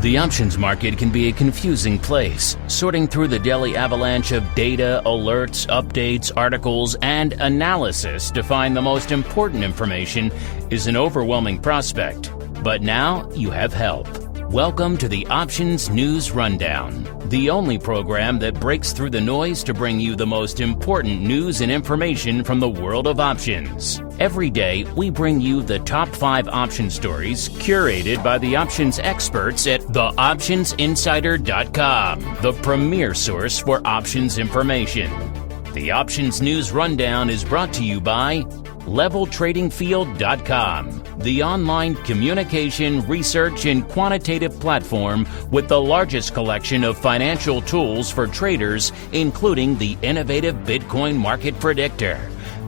The options market can be a confusing place. Sorting through the daily avalanche of data, alerts, updates, articles, and analysis to find the most important information is an overwhelming prospect. But now you have help. Welcome to the Options News Rundown, the only program that breaks through the noise to bring you the most important news and information from the world of options. Every day, we bring you the top 5 option stories curated by the options experts at theoptionsinsider.com, the premier source for options information. The Options News Rundown is brought to you by LevelTradingField.com, the online communication, research, and quantitative platform with the largest collection of financial tools for traders, including the innovative Bitcoin Market Predictor.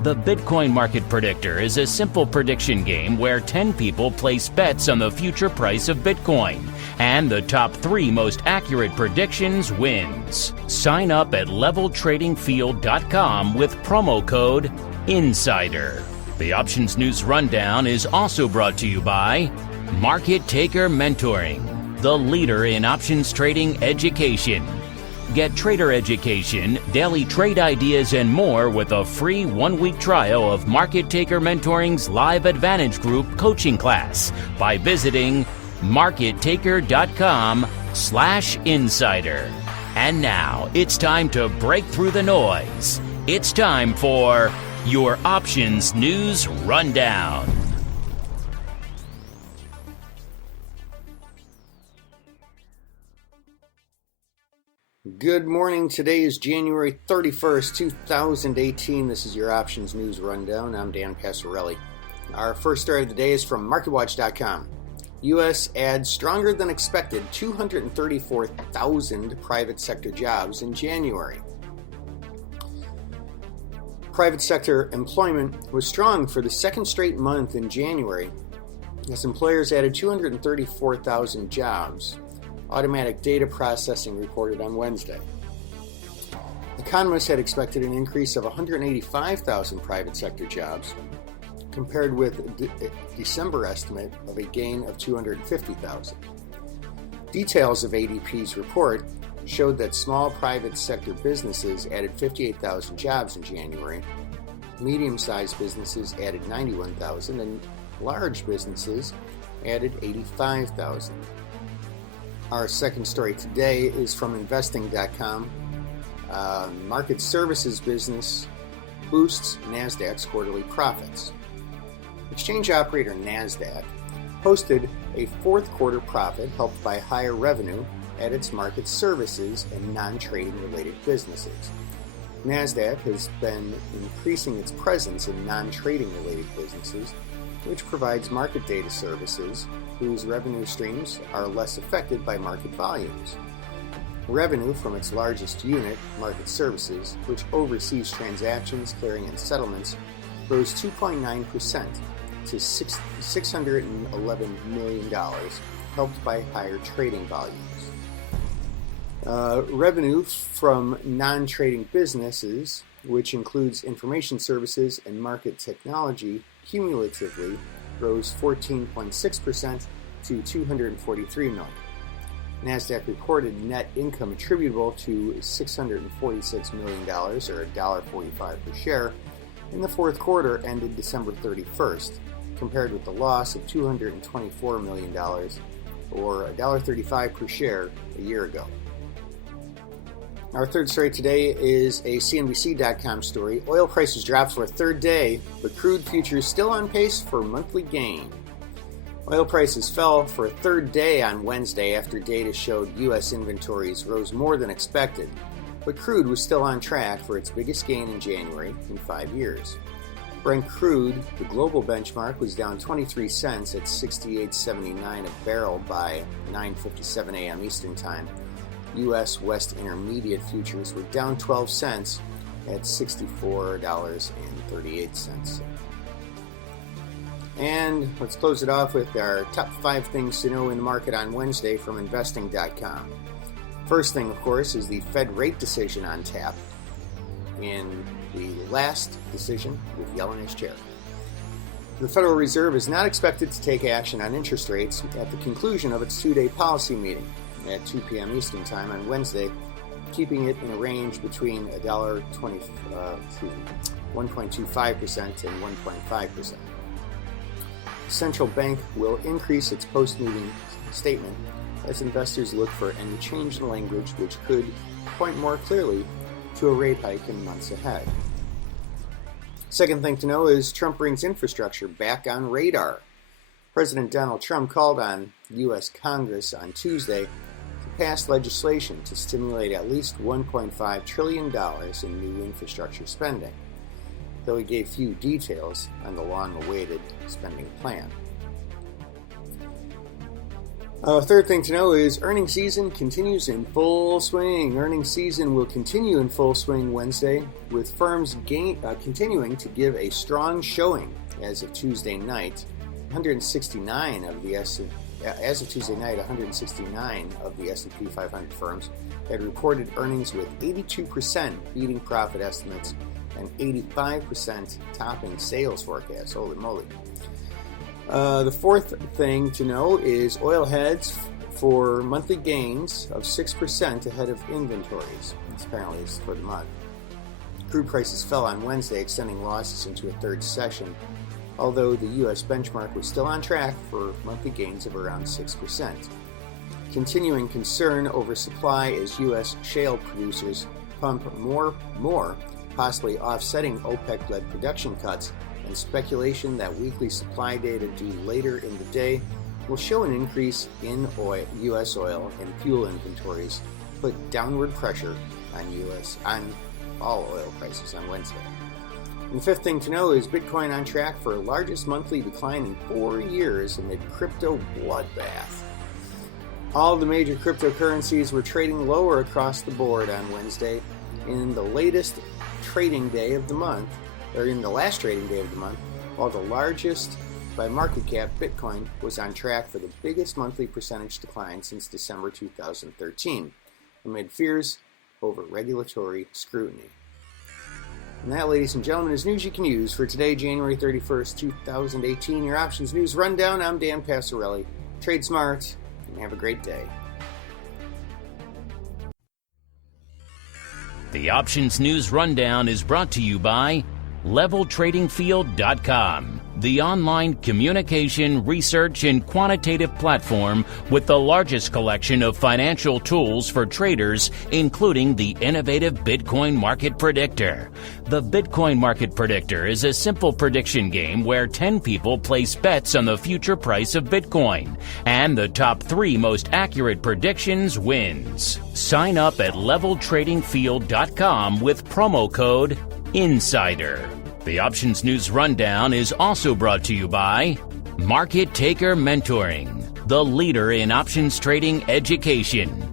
The Bitcoin Market Predictor is a simple prediction game where 10 people place bets on the future price of Bitcoin, and the top 3 most accurate predictions wins. Sign up at LevelTradingField.com with promo code INSIDER. The Options News Rundown is also brought to you by Market Taker Mentoring, the leader in options trading education. Get trader education, daily trade ideas, and more with a free 1-week trial of Market Taker Mentoring's Live Advantage Group coaching class by visiting markettaker.com/insider. And now it's time to break through the noise. It's time for your Options News Rundown. Good morning. Today is January 31st, 2018. This is your Options News Rundown. I'm Dan Passarelli. Our first story of the day is from MarketWatch.com. U.S. adds stronger than expected 234,000 private sector jobs in January. Private sector employment was strong for the second straight month in January as employers added 234,000 jobs, Automatic Data Processing reported on Wednesday. Economists had expected an increase of 185,000 private sector jobs, compared with a December estimate of a gain of 250,000. Details of ADP's report showed that small private sector businesses added 58,000 jobs in January, medium-sized businesses added 91,000, and large businesses added 85,000. Our second story today is from investing.com. Market services business boosts NASDAQ's quarterly profits. Exchange operator NASDAQ posted a fourth quarter profit helped by higher revenue at its market services and non-trading related businesses. NASDAQ has been increasing its presence in non-trading related businesses, which provides market data services whose revenue streams are less affected by market volumes. Revenue from its largest unit, market services, which oversees transactions, clearing, and settlements, rose 2.9% to $611 million, helped by higher trading volumes. Revenue from non-trading businesses, which includes information services and market technology, cumulatively rose 14.6% to $243 million. NASDAQ reported net income attributable to $646 million, or $1.45 per share, in the fourth quarter ended December 31st, compared with the loss of $224 million, or $1.35 per share a year ago. Our third story today is a CNBC.com story. Oil prices dropped for a third day, but crude futures still on pace for monthly gain. Oil prices fell for a third day on Wednesday after data showed U.S. inventories rose more than expected, but crude was still on track for its biggest gain in January in 5 years. Brent crude, the global benchmark, was down 23 cents at $68.79 a barrel by 9:57 a.m. Eastern Time. U.S. West Intermediate futures were down 12 cents at $64.38. And let's close it off with our top 5 things to know in the market on Wednesday from investing.com. First thing, of course, is the Fed rate decision on tap, and the last decision with Yellen as chair. The Federal Reserve is not expected to take action on interest rates at the conclusion of its two-day policy meeting at 2 p.m. Eastern Time on Wednesday, keeping it in a range between $1.25% and 1.5%. The central bank will increase its post-meeting statement as investors look for any change in language which could point more clearly to a rate hike in months ahead. Second thing to know is Trump brings infrastructure back on radar. President Donald Trump called on U.S. Congress on Tuesday to pass legislation to stimulate at least $1.5 trillion in new infrastructure spending, though he gave few details on the long-awaited spending plan. Third thing to know is earnings season continues in full swing. Earnings season will continue in full swing Wednesday, with firms continuing to give a strong showing. As of Tuesday night, 169 of the S&P 500 firms had reported earnings with 82% beating profit estimates and 85% topping sales forecasts. Holy moly. The fourth thing to know is oil heads for monthly gains of 6% ahead of inventories. This apparently is for the month. Crude prices fell on Wednesday, extending losses into a third session, although the U.S. benchmark was still on track for monthly gains of around 6%. Continuing concern over supply as U.S. shale producers pump more, possibly offsetting OPEC-led production cuts, and speculation that weekly supply data due later in the day will show an increase in U.S. oil and fuel inventories, put downward pressure on all oil prices on Wednesday. And the fifth thing to know is Bitcoin on track for largest monthly decline in 4 years amid crypto bloodbath. All the major cryptocurrencies were trading lower across the board on Wednesday. In the last trading day of the month, while the largest by market cap, Bitcoin, was on track for the biggest monthly percentage decline since December 2013, amid fears over regulatory scrutiny. And that, ladies and gentlemen, is news you can use for today, January 31st, 2018. Your Options News Rundown. I'm Dan Passarelli. Trade smart and have a great day. The Options News Rundown is brought to you by LevelTradingField.com, the online communication, research, and quantitative platform with the largest collection of financial tools for traders, including the innovative Bitcoin Market Predictor. The Bitcoin Market Predictor is a simple prediction game where 10 people place bets on the future price of Bitcoin, and the top 3 most accurate predictions wins. Sign up at LevelTradingField.com with promo code Insider. The Options News Rundown is also brought to you by Market Taker Mentoring, the leader in options trading education.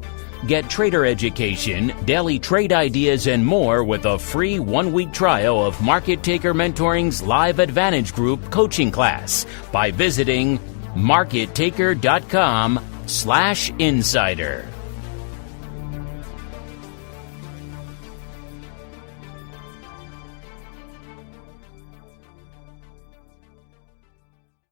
Get trader education, daily trade ideas, and more with a free 1-week trial of Market Taker Mentoring's Live Advantage Group coaching class by visiting markettaker.com/insider.